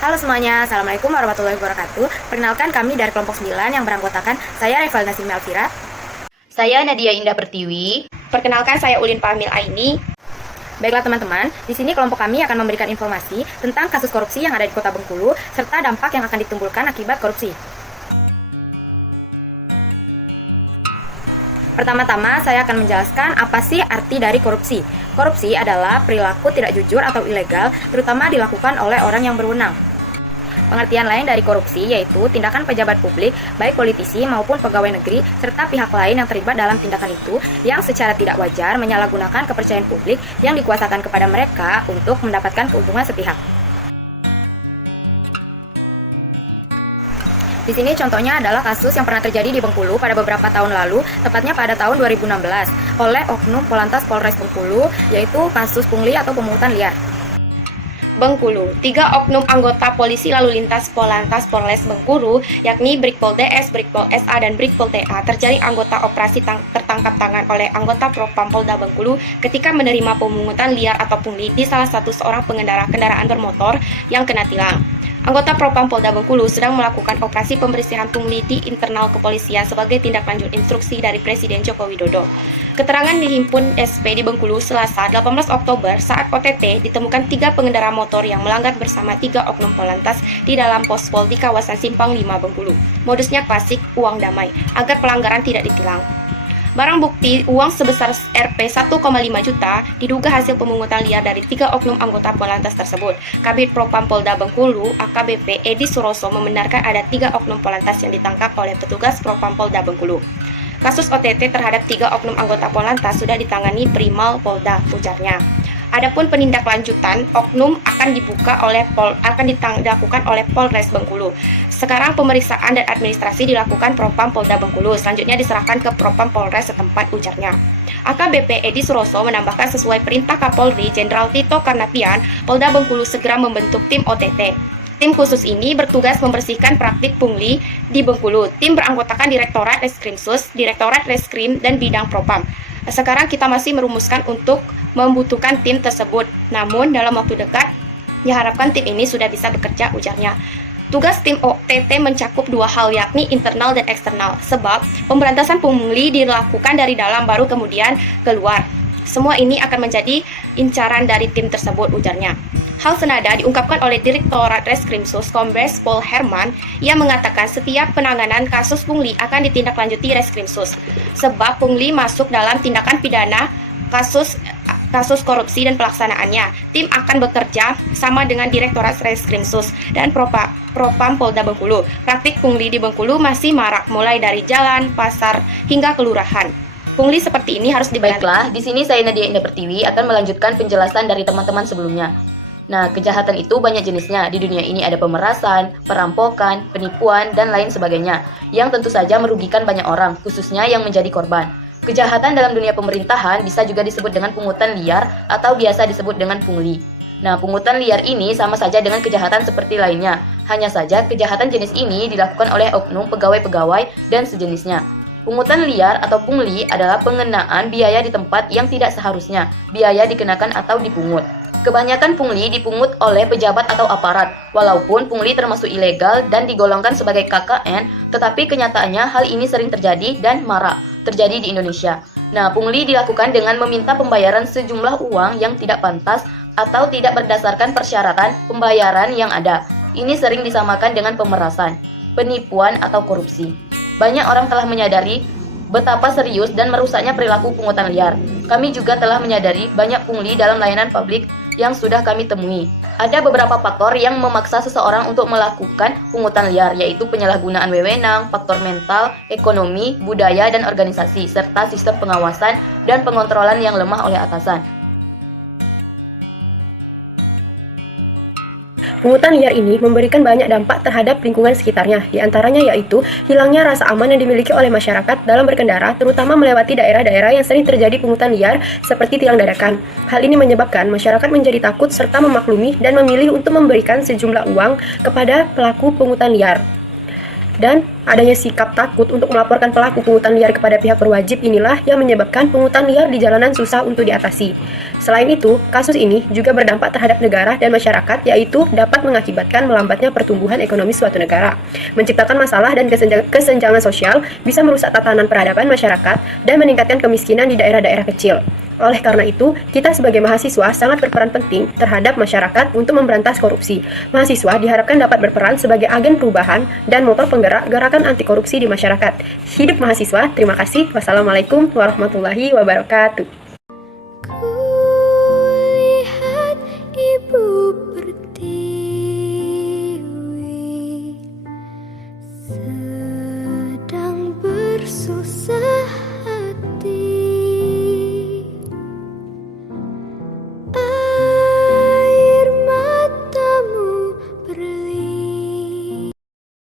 Halo semuanya, Assalamualaikum warahmatullahi wabarakatuh. Perkenalkan kami dari kelompok 9 yang beranggotakan saya Revalna Simi Alfira. Saya Nadia Indah Pertiwi. Perkenalkan saya Ulin Pamil Aini. Baiklah teman-teman, di sini kelompok kami akan memberikan informasi tentang kasus korupsi yang ada di Kota Bengkulu serta dampak yang akan ditimbulkan akibat korupsi. Pertama-tama saya akan menjelaskan apa sih arti dari korupsi. Korupsi adalah perilaku tidak jujur atau ilegal, terutama dilakukan oleh orang yang berwenang. Pengertian lain dari korupsi yaitu tindakan pejabat publik, baik politisi maupun pegawai negeri, serta pihak lain yang terlibat dalam tindakan itu yang secara tidak wajar menyalahgunakan kepercayaan publik yang dikuasakan kepada mereka untuk mendapatkan keuntungan sepihak. Di sini contohnya adalah kasus yang pernah terjadi di Bengkulu pada beberapa tahun lalu, tepatnya pada tahun 2016, oleh Oknum Polantas Polres Bengkulu, yaitu kasus pungli atau pemungutan liar. Bengkulu, 3 oknum anggota polisi lalu lintas Polantas Polres Bengkulu, yakni Brigpol DS, Brigpol SA, dan Brigpol TA, terjaring anggota operasi tertangkap tangan oleh anggota Propam Polda Bengkulu ketika menerima pemungutan liar atau pungli di salah satu seorang pengendara kendaraan bermotor yang kena tilang. Anggota Propam Polda Bengkulu sedang melakukan operasi pembersihan pungli di internal kepolisian sebagai tindak lanjut instruksi dari Presiden Joko Widodo. Keterangan dihimpun SP di Bengkulu Selasa 18 Oktober saat OTT ditemukan 3 pengendara motor yang melanggar bersama 3 oknum Polantas di dalam pospol di kawasan Simpang 5 Bengkulu. Modusnya klasik, uang damai, agar pelanggaran tidak ditilang. Barang bukti uang sebesar Rp 1,5 juta diduga hasil pemungutan liar dari 3 oknum anggota Polantas tersebut. Kabid Propam Polda Bengkulu, AKBP Edi Suroso membenarkan ada 3 oknum Polantas yang ditangkap oleh petugas Propam Polda Bengkulu. Kasus OTT terhadap 3 oknum anggota Polantas sudah ditangani Primal Polda, ujarnya. Adapun penindaklanjutan oknum akan dilakukan oleh Polres Bengkulu. Sekarang pemeriksaan dan administrasi dilakukan Propam Polda Bengkulu. Selanjutnya diserahkan ke Propam Polres setempat, ujarnya. AKBP Edi Suroso menambahkan sesuai perintah Kapolri Jenderal Tito Karnavian, Polda Bengkulu segera membentuk tim OTT. Tim khusus ini bertugas membersihkan praktik pungli di Bengkulu. Tim beranggotakan Direktorat Reskrimsus, Direktorat Reskrim, dan Bidang Propam. Sekarang kita masih merumuskan untuk membutuhkan tim tersebut. Namun dalam waktu dekat, diharapkan tim ini sudah bisa bekerja, ujarnya. Tugas tim OTT mencakup 2 hal, yakni internal dan eksternal. Sebab pemberantasan pungli dilakukan dari dalam baru kemudian keluar. Semua ini akan menjadi incaran dari tim tersebut, ujarnya. Hal senada diungkapkan oleh Direktorat Reskrimsus Kombes Pol Herman. Ia mengatakan setiap penanganan kasus pungli akan ditindaklanjuti Reskrimsus. Sebab pungli masuk dalam tindakan pidana kasus korupsi dan pelaksanaannya. Tim akan bekerja sama dengan Direktorat Reskrimsus dan Propam Polda Bengkulu. Praktik pungli di Bengkulu masih marak, mulai dari jalan, pasar, hingga kelurahan. Pungli seperti ini harus dibenahi. Baiklah, di sini saya Nadia Indah Pertiwi akan melanjutkan penjelasan dari teman-teman sebelumnya. Nah, kejahatan itu banyak jenisnya. Di dunia ini ada pemerasan, perampokan, penipuan, dan lain sebagainya, yang tentu saja merugikan banyak orang, khususnya yang menjadi korban. Kejahatan dalam dunia pemerintahan bisa juga disebut dengan pungutan liar atau biasa disebut dengan pungli. Nah, pungutan liar ini sama saja dengan kejahatan seperti lainnya. Hanya saja kejahatan jenis ini dilakukan oleh oknum pegawai-pegawai dan sejenisnya. Pungutan liar atau pungli adalah pengenaan biaya di tempat yang tidak seharusnya biaya dikenakan atau dipungut. Kebanyakan pungli dipungut oleh pejabat atau aparat, walaupun pungli termasuk ilegal dan digolongkan sebagai KKN, tetapi kenyataannya hal ini sering terjadi dan marak terjadi di Indonesia. Nah, pungli dilakukan dengan meminta pembayaran sejumlah uang yang tidak pantas atau tidak berdasarkan persyaratan pembayaran yang ada. Ini sering disamakan dengan pemerasan, penipuan, atau korupsi. Banyak orang telah menyadari betapa serius dan merusaknya perilaku pungutan liar. Kami juga telah menyadari banyak pungli dalam layanan publik yang sudah kami temui. Ada beberapa faktor yang memaksa seseorang untuk melakukan pungutan liar, yaitu penyalahgunaan wewenang, faktor mental, ekonomi, budaya, dan organisasi, serta sistem pengawasan dan pengontrolan yang lemah oleh atasan. Pungutan liar ini memberikan banyak dampak terhadap lingkungan sekitarnya, di antaranya yaitu hilangnya rasa aman yang dimiliki oleh masyarakat dalam berkendara, terutama melewati daerah-daerah yang sering terjadi pungutan liar seperti tilang dadakan. Hal ini menyebabkan masyarakat menjadi takut serta memaklumi dan memilih untuk memberikan sejumlah uang kepada pelaku pungutan liar. Dan adanya sikap takut untuk melaporkan pelaku pungutan liar kepada pihak berwajib inilah yang menyebabkan pungutan liar di jalanan susah untuk diatasi. Selain itu, kasus ini juga berdampak terhadap negara dan masyarakat, yaitu dapat mengakibatkan melambatnya pertumbuhan ekonomi suatu negara, menciptakan masalah dan kesenjangan sosial, bisa merusak tatanan peradaban masyarakat, dan meningkatkan kemiskinan di daerah-daerah kecil. Oleh karena itu, kita sebagai mahasiswa sangat berperan penting terhadap masyarakat untuk memberantas korupsi. Mahasiswa diharapkan dapat berperan sebagai agen perubahan dan motor penggerak gerakan anti korupsi di masyarakat. Hidup mahasiswa, terima kasih. Wassalamualaikum warahmatullahi wabarakatuh.